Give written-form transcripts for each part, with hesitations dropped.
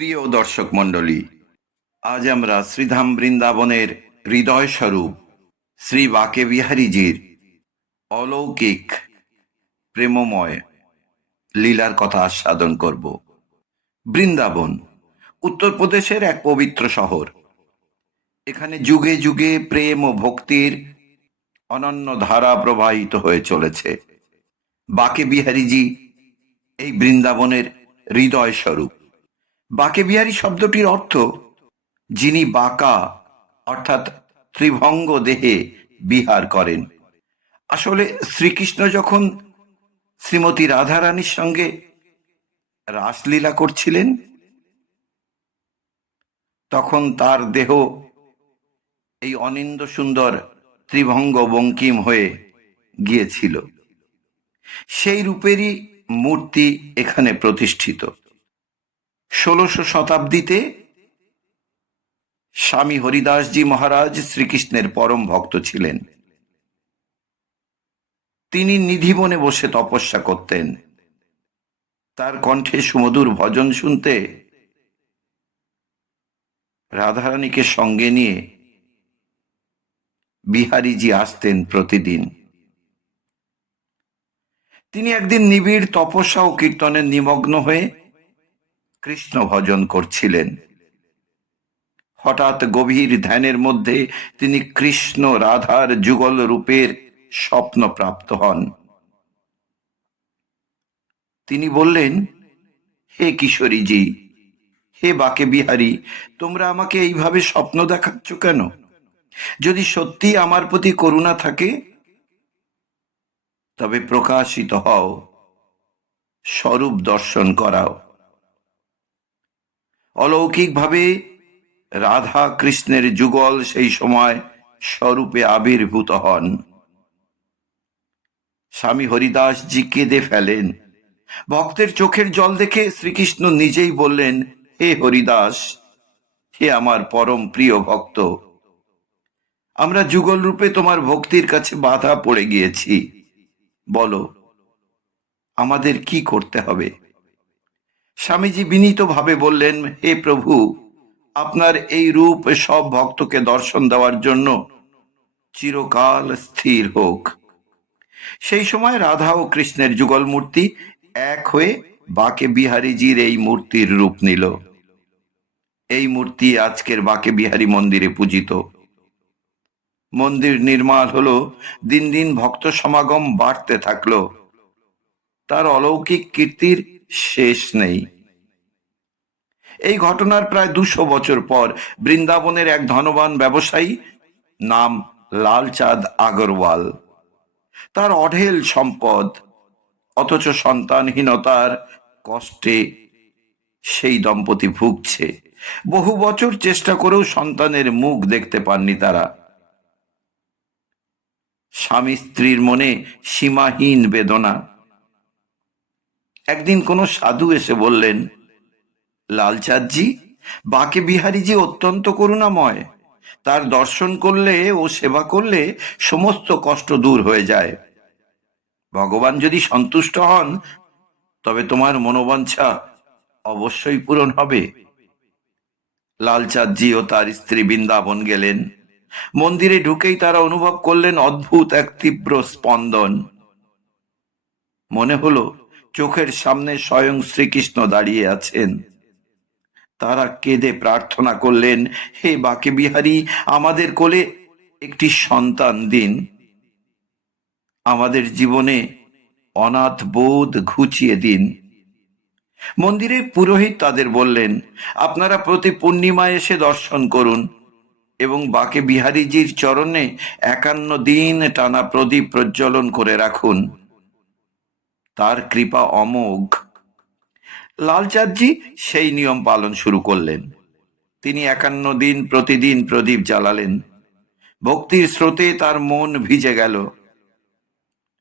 প্রিয় দর্শক মণ্ডলী, আজ আমরা শ্রীধাম বৃন্দাবনের হৃদয় স্বরূপ শ্রী বাকে বিহারীজির অলৌকিক প্রেমময় লীলার কথা আস্বাদন করব। বৃন্দাবন উত্তরপ্রদেশের এক পবিত্র শহর। এখানে যুগে যুগে প্রেম ও ভক্তির অনন্য ধারা প্রবাহিত হয়ে চলেছে। বাকে বিহারীজি এই বৃন্দাবনের হৃদয় স্বরূপ। বাকে বিহারী শব্দটির অর্থ যিনি বাঁকা অর্থাৎ ত্রিভঙ্গ দেহে বিহার করেন। আসলে শ্রীকৃষ্ণ যখন শ্রীমতী রাধারানীর সঙ্গে রাসলীলা করছিলেন, তখন তার দেহ এই অনিন্দ সুন্দর ত্রিভঙ্গ বঙ্কিম হয়ে গিয়েছিল। সেই রূপেরই মূর্তি এখানে প্রতিষ্ঠিত। ১৬০০ শতাব্দীতে স্বামী হরিদাসজি মহারাজ শ্রীকৃষ্ণের পরম ভক্ত ছিলেন। তিনি নিধিবনে বসে তপস্যা করতেন। তার কণ্ঠে সুমধুর ভজন শুনতে রাধারানীকে সঙ্গে নিয়ে বিহারীজি আসতেন প্রতিদিন। তিনি একদিন নিবিড় তপস্যা ও কীর্তনে নিমগ্ন হয়ে কৃষ্ণ ভজন করছিলেন। হঠাৎ গভীর ধ্যানের মধ্যে তিনি কৃষ্ণ রাধার যুগল রূপের স্বপ্ন প্রাপ্ত হন। তিনি বললেন, হে কিশোরীজি, হে বাকে বিহারী, তোমরা আমাকে এইভাবে স্বপ্ন দেখাচ্ছ কেন? যদি সত্যি আমার প্রতি করুণা থাকে তবে প্রকাশিত হও, স্বরূপ দর্শন করাও। অলৌকিকভাবে রাধা কৃষ্ণের যুগল সেই সময় স্বরূপে আবির্ভূত হন। স্বামী হরিদাসজি কেঁদে ফেলেন। ভক্তের চোখের জল দেখে শ্রীকৃষ্ণ নিজেই বললেন, হে হরিদাস, হে আমার পরম প্রিয় ভক্ত, আমরা যুগল রূপে তোমার ভক্তির কাছে বাধা পড়ে গিয়েছি। বলো, আমাদের কি করতে হবে? স্বামীজি বিনীতভাবে বললেন, হে প্রভু, আপনার এই রূপ সব ভক্তকে দর্শন দেওয়ার জন্য চিরকাল স্থির হোক। সেই সময় রাধা ও কৃষ্ণের যুগল মূর্তি এক হয়ে বাকে বিহারীজির এই মূর্তির রূপ নিল। এই মূর্তি আজকের বাকে বিহারী মন্দিরে পূজিত। মন্দির নির্মাণ হলো, দিন দিন ভক্ত সমাগম বাড়তে থাকলো। তার অলৌকিক কীর্তির শেষ নেই। এই ঘটনার প্রায় ২০০ বছর পর বৃন্দাবনের এক ধনবান ব্যবসায়ী, নাম লালচাঁদ আগরওয়াল, তার অঢেল সম্পদ, অথচ সন্তানহীনতার কষ্টে সেই দম্পতি ভুগছে। বহু বছর চেষ্টা করেও সন্তানের মুখ দেখতে পাননি তারা। স্বামী স্ত্রীর মনে সীমাহীন বেদনা। একদিন কোনো সাধু এসে বললেন, লালচাঁদজি, বাকে বিহারীজি অত্যন্ত করুণাময়। তার দর্শন করলে ও সেবা করলে সমস্ত কষ্ট দূর হয়ে যায়। ভগবান যদি সন্তুষ্ট হন তবে তোমার মনোবাঞ্ছা অবশ্যই পূরণ হবে। লালচাঁদজি ও তার স্ত্রী বৃন্দাবন গেলেন। মন্দিরে ঢুকেই তারা অনুভব করলেন অদ্ভুত এক তীব্র স্পন্দন। মনে হলো চোখের সামনে স্বয়ং শ্রীকৃষ্ণ দাঁড়িয়ে আছেন। তারা কেঁদে প্রার্থনা করলেন, হে বাকে বিহারী, আমাদের কোলে একটি সন্তান দিন। আমাদের জীবনে অনাথ বোধ ঘুচিয়ে দিন। মন্দিরে পুরোহিত তাদের বললেন, আপনারা প্রতি পূর্ণিমায় এসে দর্শন করুন এবং বাকে বিহারীজির চরণে ৫১ দিন টানা প্রদীপ প্রজ্বলন করে রাখুন। তার কৃপা অমোঘ। লালচাঁদজি সেই নিয়ম পালন শুরু করলেন। তিনি ৫১ দিন প্রতিদিন প্রদীপ জ্বালালেন। ভক্তির স্রোতে তার মন ভিজে গেল।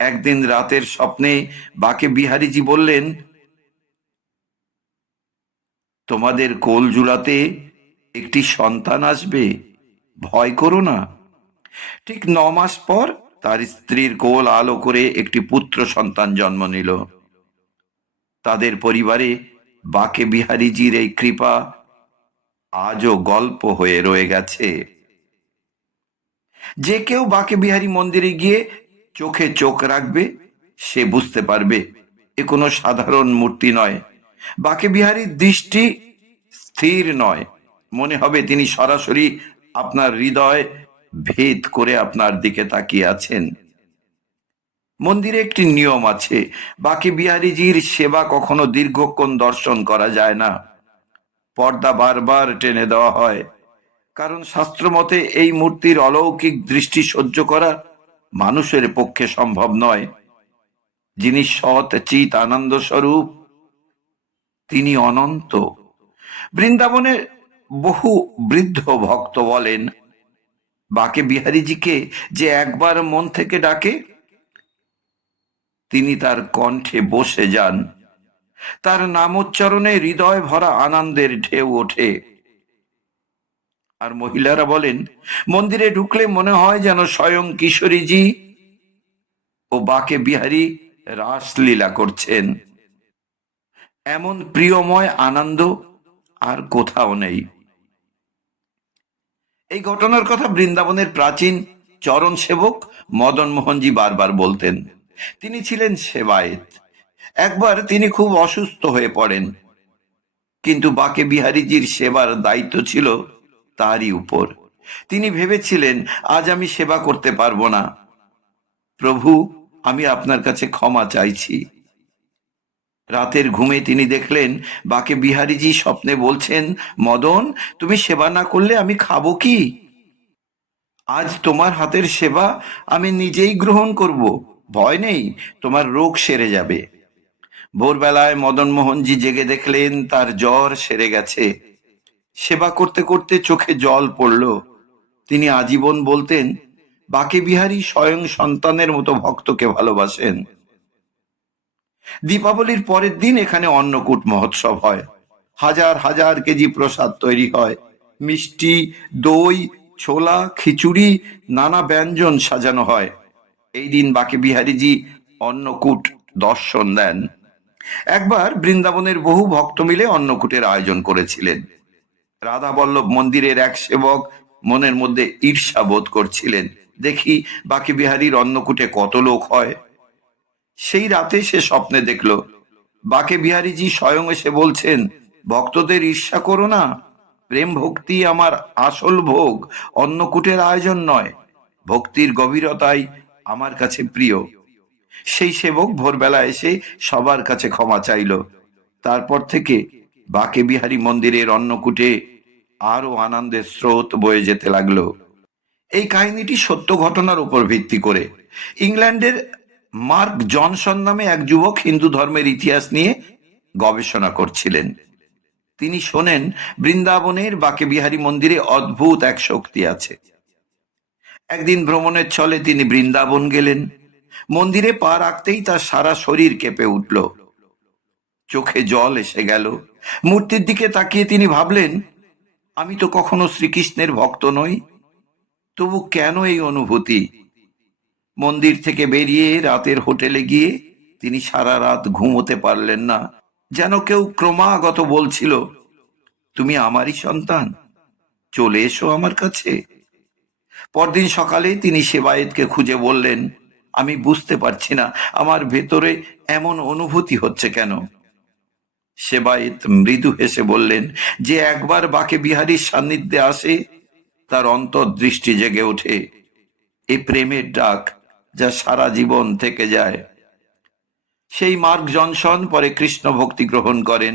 একদিন রাতের স্বপ্নে বাকে বিহারীজি বললেন, তোমাদের কোল জুড়াতে একটি সন্তান আসবে, ভয় করো না। ঠিক ৯ মাস পর তার স্ত্রীর কোল আলো করে একটি পুত্র সন্তান জন্ম নিল। তাদের পরিবারে বাকে বিহারীজির এই কৃপা আজও গল্প হয়ে রয়ে গেছে। যে কেউ বাকে বিহারী মন্দিরে গিয়ে চোখে চোখ রাখবে সে বুঝতে পারবে এ কোনো সাধারণ মূর্তি নয়। বাকে বিহারীর দৃষ্টি স্থির নয়, মনে হবে তিনি সরাসরি আপনার হৃদয় ভেদ করে আপনার দিকে তাকিয়ে আছেন। মন্দিরে একটি নিয়ম আছে, বাকে বিহারীজির সেবা কখনো দীর্ঘক্ষণ দর্শন করা যায় না, পর্দা বারবার টেনে দেওয়া হয়। কারণ শাস্ত্র মতে এই মূর্তির অলৌকিক দৃষ্টি সহ্য করা মানুষের পক্ষে সম্ভব নয়। যিনি সৎ চিত আনন্দ স্বরূপ, তিনি অনন্ত। বৃন্দাবনের বহু বৃদ্ধ ভক্ত বলেন, বাকে বিহারীজিকে যে একবার মন থেকে ডাকে তিনি তার কণ্ঠে বসে যান, তার নামোচ্চারণে হৃদয় ভরা আনন্দের ঢেউ ওঠে। আর মহিলারা বলেন, মন্দিরে ঢুকলে মনে হয় যেন স্বয়ং কিশোরীজি ও বাকে বিহারী রাসলীলা করছেন। এমন প্রিয়ময় আনন্দ আর কোথাও নেই। এই ঘটনার কথা বৃন্দাবনের প্রাচীন চরণ সেবক মদন মোহনজি বারবার বলতেন। তিনি ছিলেন সেবায়েত। একবার তিনি খুব অসুস্থ হয়ে পড়েন, কিন্তু বাকে বিহারীজির সেবার দায়িত্ব ছিল তারই উপর। তিনি ভেবেছিলেন, আজ আমি সেবা করতে পারবো না, প্রভু আমি আপনার কাছে ক্ষমা চাইছি। রাতের ঘুমে তিনি দেখলেন বাকে বিহারীজি স্বপ্নে বলছেন, মদন তুমি সেবা না করলে আমি খাবো কি? আজ তোমার হাতের সেবা আমি নিজেই গ্রহণ করব, ভয় নেই, তোমার রোগ সেরে যাবে। ভোরবেলায় মদন মোহনজি জেগে দেখলেন তার জ্বর সেরে গেছে। সেবা করতে করতে চোখে জল পড়ল। তিনি আজীবন বলতেন, বাকে বিহারী স্বয়ং সন্তানের মতো ভক্তকে ভালোবাসেন। দীপাবলির পরের দিন এখানে অন্নকূট মহোৎসব হয়। হাজার হাজার কেজি প্রসাদ তৈরি হয়। মিষ্টি, দই, ছোলা, খিচুড়ি, নানা ব্যঞ্জন সাজানো হয়। এই দিন বাকে বিহারীজি অন্নকূট দর্শন দেন। একবার বৃন্দাবনের বহু ভক্ত মিলে অন্নকূটের আয়োজন করেছিলেন। রাধা বল্লভ মন্দিরের এক সেবক মনের মধ্যে ঈর্ষা বোধ করছিলেন, দেখি বাকে বিহারীর অন্নকূটে কত লোক হয়। সেই রাতে সে স্বপ্নে দেখল বাকে বিহারীজি স্বয়ং এসে বলছেন, ভক্তদের ঈর্ষা করো না, প্রেম ভক্তি আমার আসল ভোগ, অন্নকূটের আয়োজন নয়। ভক্তির গভীরতাই আমার কাছে প্রিয়। সেই সেবক ভোরবেলা এসে সবার কাছে ক্ষমা চাইল। তারপর থেকে বাকে বিহারী মন্দিরের অন্নকূটে আরো আনন্দের স্রোত বয়ে যেতে লাগলো। এই কাহিনীটি সত্য ঘটনার উপর ভিত্তি করে। ইংল্যান্ডের মার্ক জনসন নামে এক যুবক হিন্দু ধর্মের ইতিহাস নিয়ে গবেষণা করছিলেন। তিনি শোনেন বৃন্দাবনের বাকে বিহারী মন্দিরে অদ্ভুত এক শক্তি আছে। একদিন ভ্রমণের ছলে তিনি বৃন্দাবন গেলেন। মন্দিরে পা রাখতেই তার সারা শরীর কেঁপে উঠল, চোখে জল এসে গেল। মূর্তির দিকে তাকিয়ে তিনি ভাবলেন, আমি তো কখনো শ্রীকৃষ্ণের ভক্ত নই, তবু কেন এই অনুভূতি? মন্দির থেকে বেরিয়ে রাতের হোটেলে গিয়ে তিনি সারা রাত ঘুমোতে পারলেন না। যেন কেউ ক্রমাগত বলছিল, তুমি আমারই সন্তান, চলে এসো আমার কাছে। পরদিন সকালে তিনি সেবায়েতকে খুঁজে বললেন, আমি বুঝতে পারছি না আমার ভেতরে এমন অনুভূতি হচ্ছে কেন। সেবায়েত মৃদু হেসে বললেন, যে একবার বাকে বিহারীর সান্নিধ্যে আসে তার অন্তর্দৃষ্টি জেগে ওঠে। এই প্রেমের ডাক যা সারা জীবন থেকে যায়। সেই মার্ক জনসন পরে কৃষ্ণ ভক্তি গ্রহণ করেন,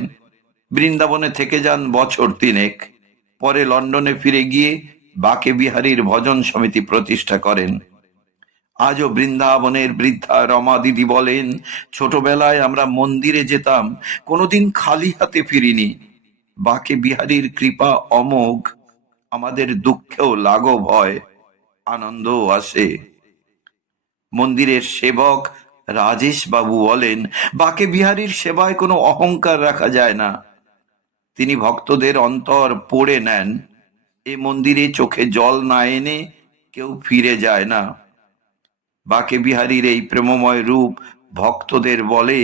বৃন্দাবনে থেকে যান বছর তিনেক। পরে লন্ডনে ফিরে গিয়ে বাকে বিহারীর ভজন সমিতি প্রতিষ্ঠা করেন। আজও বৃন্দাবনের বৃদ্ধা রমা দিদি বলেন, ছোটবেলায় আমরা মন্দিরে যেতাম, কোনোদিন খালি হাতে ফিরিনি। বাকে বিহারীর কৃপা অমোঘ, আমাদের দুঃখেও লাঘব হয়, আনন্দও আসে। মন্দিরের সেবক রাজেশ বাবু বলেন, বাকে বিহারীর সেবায় কোনো অহংকার রাখা যায় না। তিনি ভক্তদের অন্তর পড়ে নেন। এ মন্দিরে চোখে জল না এনে কেউ ফিরে যায় না। বাকে বিহারীর এই প্রেমময় রূপ ভক্তদের বলে,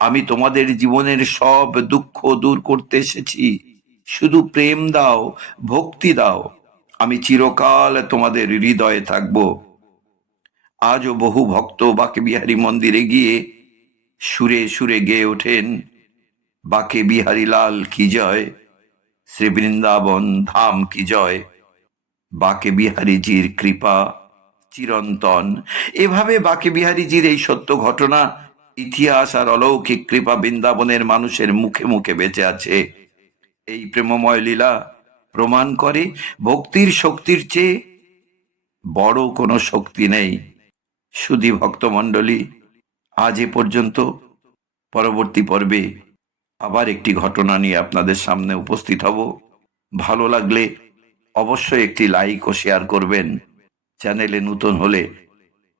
আমি তোমাদের জীবনের সব দুঃখ দূর করতে এসেছি, শুধু প্রেম দাও, ভক্তি দাও, আমি চিরকাল তোমাদের হৃদয়ে থাকব। আজও বহু ভক্ত বাকে বিহারী মন্দিরে গিয়ে সুরে সুরে গেয়ে ওঠেন, বাকে বিহারী লাল কি জয়, শ্রী বৃন্দাবন ধাম কি জয়, বাকে বিহারীজির কৃপা চিরন্তন। এভাবে বাকে বিহারীজির এই সত্য ঘটনা, ইতিহাস আর অলৌকিক কৃপা বৃন্দাবনের মানুষের মুখে মুখে বেঁচে আছে। এই প্রেমময় লীলা প্রমাণ করে ভক্তির শক্তির চেয়ে বড় কোনো শক্তি নেই। সুধী ভক্তমণ্ডলী, আজ এ পর্যন্ত। পরবর্তী পর্বে আবার একটি ঘটনা নিয়ে আপনাদের সামনে উপস্থিত হব। ভালো লাগলে অবশ্যই একটি লাইক ও শেয়ার করবেন। চ্যানেলে নতুন হলে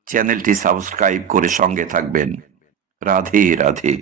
চ্যানেলটি সাবস্ক্রাইব করে সঙ্গে থাকবেন। রাধে রাধে।